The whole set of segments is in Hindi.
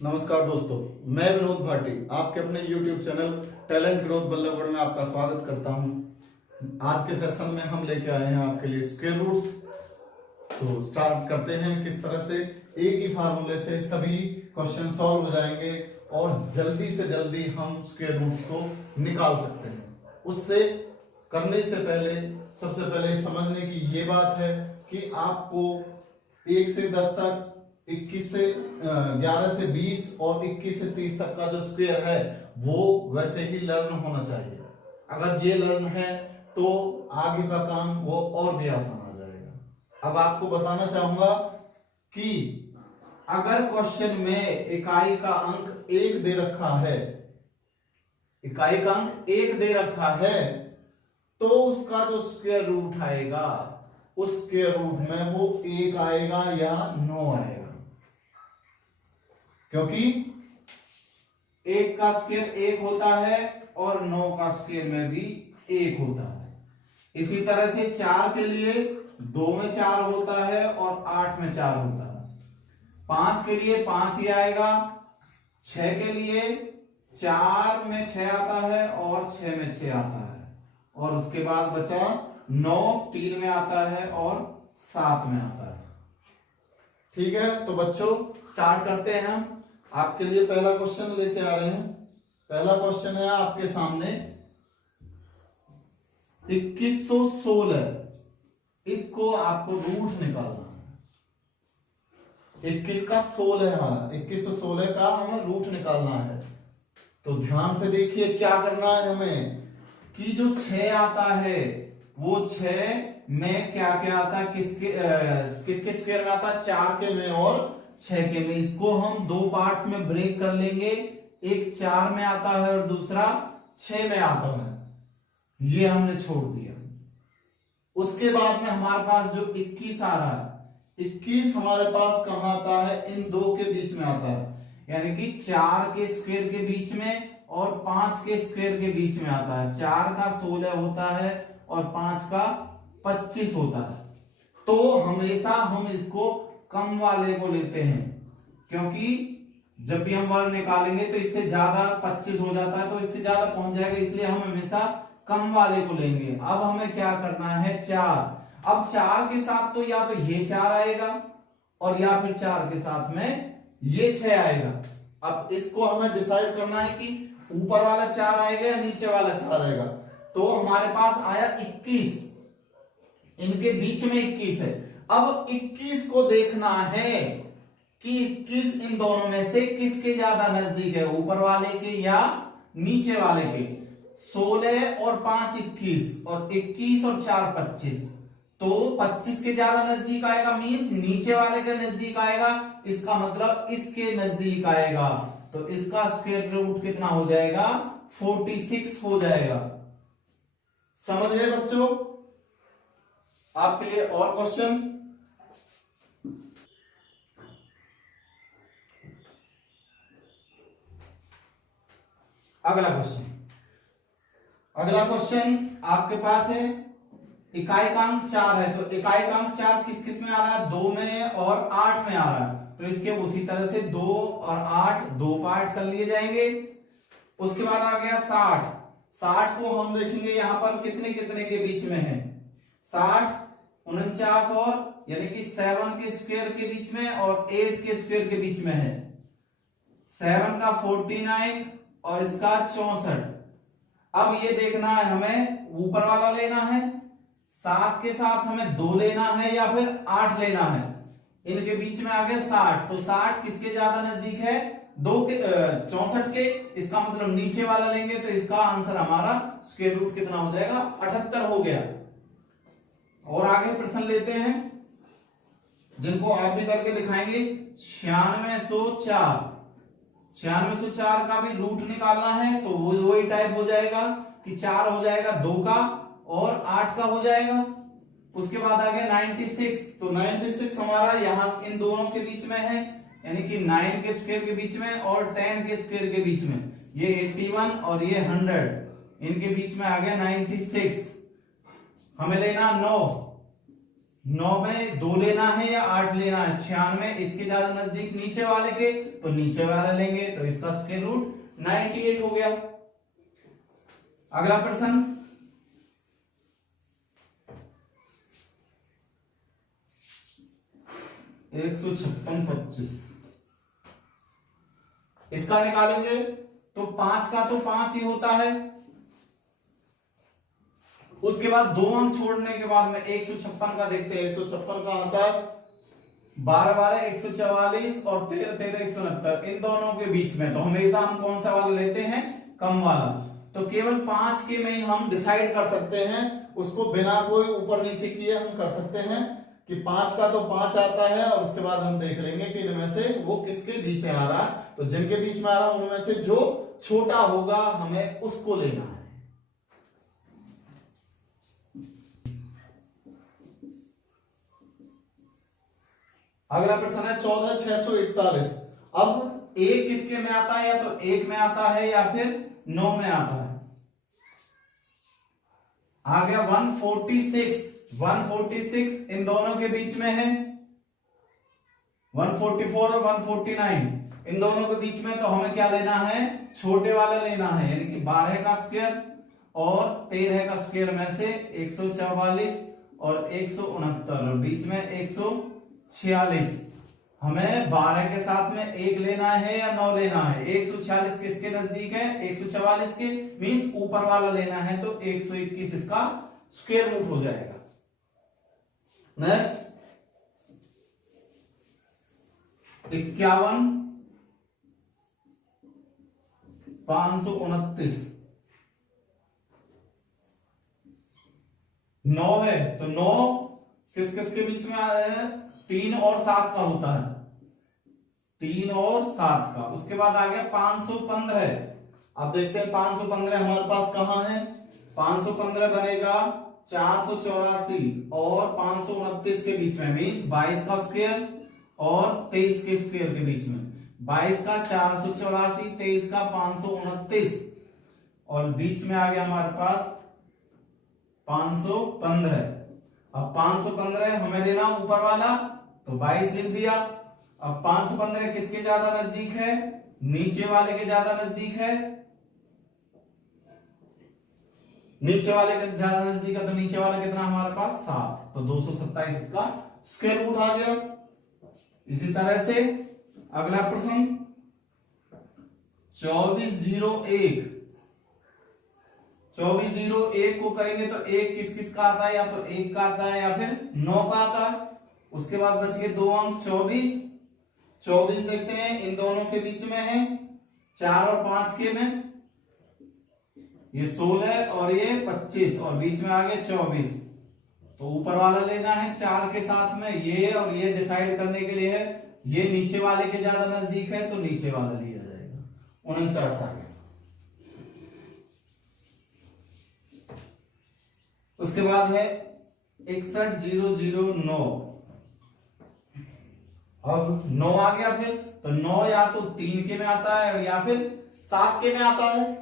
नमस्कार दोस्तों, मैं विनोद भाटी आपके अपने YouTube channel talent growth Ballabhgarh में आपका स्वागत करता हूं। आज के सेशन में हम लेके आए हैं आपके लिए स्क्वायर रूट्स। तो स्टार्ट करते हैं। किस तरह से एक ही फार्मूले से सभी क्वेश्चन सॉल्व हो जाएंगे और जल्दी से जल्दी हम स्क्वायर रूट्स को निकाल सकते हैं। उससे करने से पहले सबसे पहले समझने की ये बात है कि आपको 1 से 10 तक 21 से 11 से 20 और 21 से 30 तक का जो स्क्वायर है वो वैसे ही लर्न होना चाहिए। अगर ये लर्न है तो आगे का काम वो और भी आसान आ जाएगा। अब आपको बताना चाहूंगा कि अगर क्वेश्चन में इकाई का अंक 1 दे रखा है, इकाई का अंक 1 दे रखा है, तो उसका जो स्क्वायर रूट आएगा उस स्क्वायर रूट में वो 1 आएगा या 9 आएगा, क्योंकि 1 का स्क्वायर 1 होता है और 9 का स्क्वायर में भी 1 होता है। इसी तरह से 4 के लिए 2 में 4 होता है और 8 में 4 होता है। 5 के लिए 5 ही आएगा। 6 के लिए 4 में 6 आता है और 6 में 6 आता है, और उसके बाद बचा 9 3 में आता है और 7 में आता है। ठीक है, तो बच्चों स्टार्ट करते हैं। हम आपके लिए पहला क्वेश्चन लेके आ रहे हैं। पहला क्वेश्चन है आपके सामने 2116। इसको आपको रूट निकालना है। 21 का 16 है हमारा, 2116 का हमें रूट निकालना है। तो ध्यान से देखिए क्या करना है हमें कि जो 6 आता है वो 6 में क्या क्या आता है, किसके स्क्वायर में आता है, 4 के में और 6 के में। इसको हम 2 पार्ट में ब्रेक कर लेंगे। एक 4 में आता है और दूसरा 6 में आता है। ये हमने छोड़ दिया। उसके बाद में हमारे पास जो 21 आ रहा है, 21 हमारे पास कहां आता है, इन 2 के बीच में आता है, यानी कि 4 के स्क्वायर के बीच में और 5 के स्क्वायर के बीच में आता है। 4 का 16 होता है और 5 का 25 होता है। तो हमेशा हम इसको कम वाले को लेते हैं, क्योंकि जब भी हम वर्ग निकालेंगे तो इससे ज्यादा 25 हो जाता है, तो इससे ज्यादा पहुंच जाएगा, इसलिए हम हमेशा कम वाले को लेंगे। अब हमें क्या करना है, 4। अब 4 के साथ तो या तो ये 4 आएगा और या फिर 4 के साथ में ये 6 आएगा। अब इसको हमें डिसाइड करना है कि ऊपर वाला 4 आएगा या नीचे वाला 4 आएगा। तो हमारे पास आया 21, इनके बीच में 21 है। अब 21 को देखना है कि 21 इन दोनों में से किसके ज्यादा नजदीक है, ऊपर वाले के या नीचे वाले के। 16 और 5 21 और 21 और 4 25, तो 25 के ज्यादा नजदीक आएगा, मींस नीचे वाले के नजदीक आएगा। इसका मतलब इसके नजदीक आएगा, तो इसका स्क्वायर रूट कितना हो जाएगा, 46 हो जाएगा। समझ गए बच्चों? आपके लिए और क्वेश्चन। अगला क्वेश्चन आपके पास है, इकाई का अंक 4 है। तो इकाई का अंक 4 किस किस में आ रहा है, 2 में और 8 में आ रहा है। तो इसके उसी तरह से 2 और 8 2 पार्ट कर लिए जाएंगे। उसके बाद आ गया 60। 60 को हम देखेंगे यहां पर कितने कितने के बीच में है, 60 49 और यानी कि 7 के स्क्वायर के बीच में और 8 के स्क्वायर के बीच में है। 7 का 49 और इसका 64। अब ये देखना है हमें, ऊपर वाला लेना है, 7 के साथ हमें 2 लेना है या फिर 8 लेना है। इनके बीच में आ गया 60। तो 60 किसके ज्यादा नजदीक है, 2 के 64 के। इसका मतलब नीचे वाला लेंगे तो इसका आंसर हमारा स्क्वायर रूट कितना हो जाएगा, 78 हो गया। और आगे प्रश्न लेते हैं जिनको आप भी करके दिखाएंगे। 9604। 9604 का भी रूट निकालना है, तो वो वही टाइप हो जाएगा कि 4 हो जाएगा 2 का और 8 का हो जाएगा। उसके बाद आ गया 96। तो 96 हमारा यहां इन दोनों के बीच में है, यानी कि 9 के स्क्वायर के बीच में और 10 के स्क्वायर के बीच में। ये 81 और ये 100, इनके बीच में आ गया 96। हमें लेना 9। 9 में 2 लेना है या 8 लेना है? 96, इसके ज्यादा नजदीक नीचे वाले के, तो नीचे वाला लेंगे, तो इसका स्क्वायर रूट 98 हो गया। अगला प्रश्न, एक 156 इसका निकालेंगे तो 5 का तो 5 ही होता है। उसके बाद 2 अंक छोड़ने के बाद में 156 का देखते हैं। 156 का आता है 12 12 144 और 13 13 169, इन दोनों के बीच में। तो हमेशा हम कौन सा वाला लेते हैं? कम वाला। तो केवल 5 के में ही हम डिसाइड कर सकते हैं, उसको बिना कोई ऊपर नीचे किए हम कर सकते हैं कि 5 का तो 5 आता है, और उसके बाद हम देख लेंगे कि इनमें से वो किसके बीच में आ रहा है। तो जिनके बीच में आ रहा है उनमें से जो छोटा होगा हमें उसको लेना है। अगला प्रश्न है 14641। अब एक किसके में आता है? या तो 1 में आता है या फिर 9 में आता है। आ गया 146, 146 इन दोनों के बीच में है। 144 और 149 इन दोनों के बीच में। तो हमें क्या लेना है? छोटे वाला लेना है, यानी कि 12 का स्क्वायर और 13 का स्क्वायर में से 144 और 169 और बीच में 146। हमें 12 के साथ में 1 लेना है या 9 लेना है? 146 किसके नजदीक है? 144 के, मींस ऊपर वाला लेना है, तो 121 इसका स्क्वायर रूट हो जाएगा। नेक्स्ट 51 529 9 है, तो 9 किस किस के बीच में आ रहे हैं? 3 और 7 का होता है, 3 और 7 का। उसके बाद आ गया 515। अब देखते हैं 515 हमारे पास कहां है। 515 बनेगा 484 और 529 के बीच में, मींस 22 का स्क्वायर और 23 के स्क्वायर के बीच में। 22 का 484, 23 का 529 और बीच में आ गया हमारे पास 515। अब 515 हमें लेना ऊपर वाला, तो 22 लिख दिया। अब 515 किसके ज्यादा नजदीक है? नीचे वाले के ज्यादा नजदीक है। नीचे वाले के ज्यादा नजदीक है, तो नीचे वाला कितना हमारे पास? 7, तो 227 इसका स्क्वायर रूट आ गया। इसी तरह से अगला प्रश्न 2401। 2401 को करेंगे तो 1 किस किस का आता है? या तो 1 का आता है या फिर 9 का आता है। उसके बाद बच गए 2 अंक 24। 24 देखते हैं, इन दोनों के बीच में है 4 और 5 के में, ये 16 और ये 25 और बीच में आ गया 24। तो ऊपर वाला लेना है 4 के साथ में, ये और ये डिसाइड करने के लिए है। ये नीचे वाले के ज्यादा नजदीक है, तो नीचे वाला लिया जाएगा। 49 आ गया। उसके बाद है 61009। अब 9 आ गया फिर, तो 9 या तो 3 के में आता है या फिर 7 के में आता है।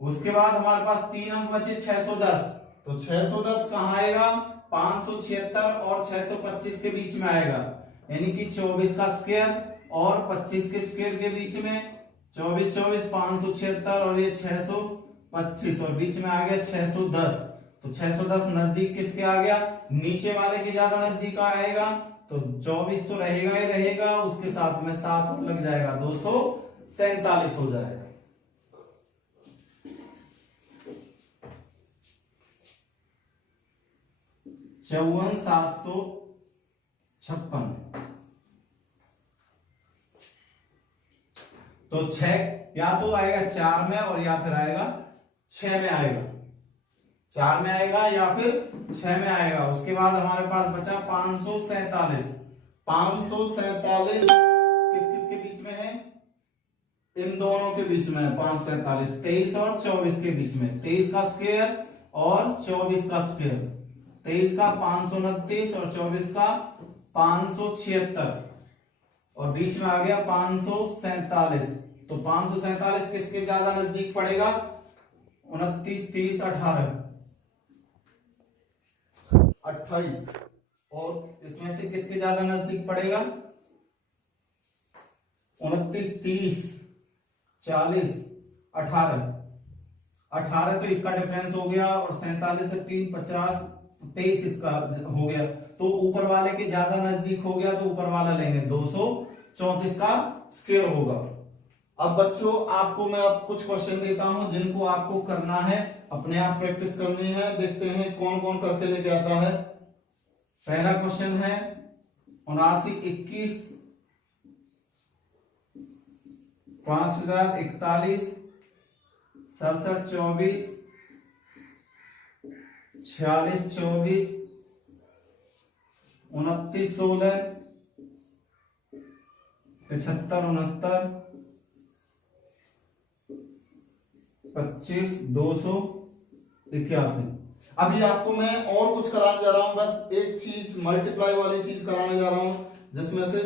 उसके बाद हमारे पास 3 अंक बचे 610, तो 610 कहां आएगा? 576 और 625 के बीच में आएगा, यानी कि 24 का स्क्वायर और 25 के स्क्वायर के बीच में। 24 24 576 और ये 625 और बीच में आ गया 610। तो 610 नजदीक किसके आ गया? नीचे वाले के ज्यादा नजदीक आएगा। तो 24 तो रहेगा ही रहेगा, उसके साथ में 7 और लग जाएगा, 247 हो जाएगा। चौवन 756। तो 6 या तो आएगा 4 में और या फिर आएगा 6 में आएगा। 4 में आएगा या फिर 6 में आएगा। उसके बाद हमारे पास बचा 547। 547 किस किस के बीच में है? इन दोनों के बीच में है 547, 23 और 24 के बीच में। 23 का स्क्वायर और 24 का स्क्वायर। 23 का 529 और 24 का 576 और बीच में आ गया 547। तो 547 किसके ज्यादा नजदीक पड़ेगा? 29 30 18। 28 और इसमें से किसके ज्यादा नजदीक पड़ेगा? 29, 30, 40, 18 18 तो इसका डिफरेंस हो गया और 47 से 3 50 23 इसका हो गया, तो ऊपर वाले के ज्यादा नजदीक हो गया तो ऊपर वाला लेंगे 234 का स्क्वायर होगा। अब बच्चों आपको मैं अब कुछ क्वेश्चन देता हूं जिनको आपको करना है, अपने आप प्रैक्टिस करनी है, देखते हैं कौन कौन करके लेके आता है। पहला क्वेश्चन है 79 21 5041 67 24 46 24 29 16 75 69 25 281। अभी आपको मैं और कुछ कराने जा रहा हूं, बस एक चीज मल्टीप्लाई वाली चीज कराने जा रहा हूं जिसमें से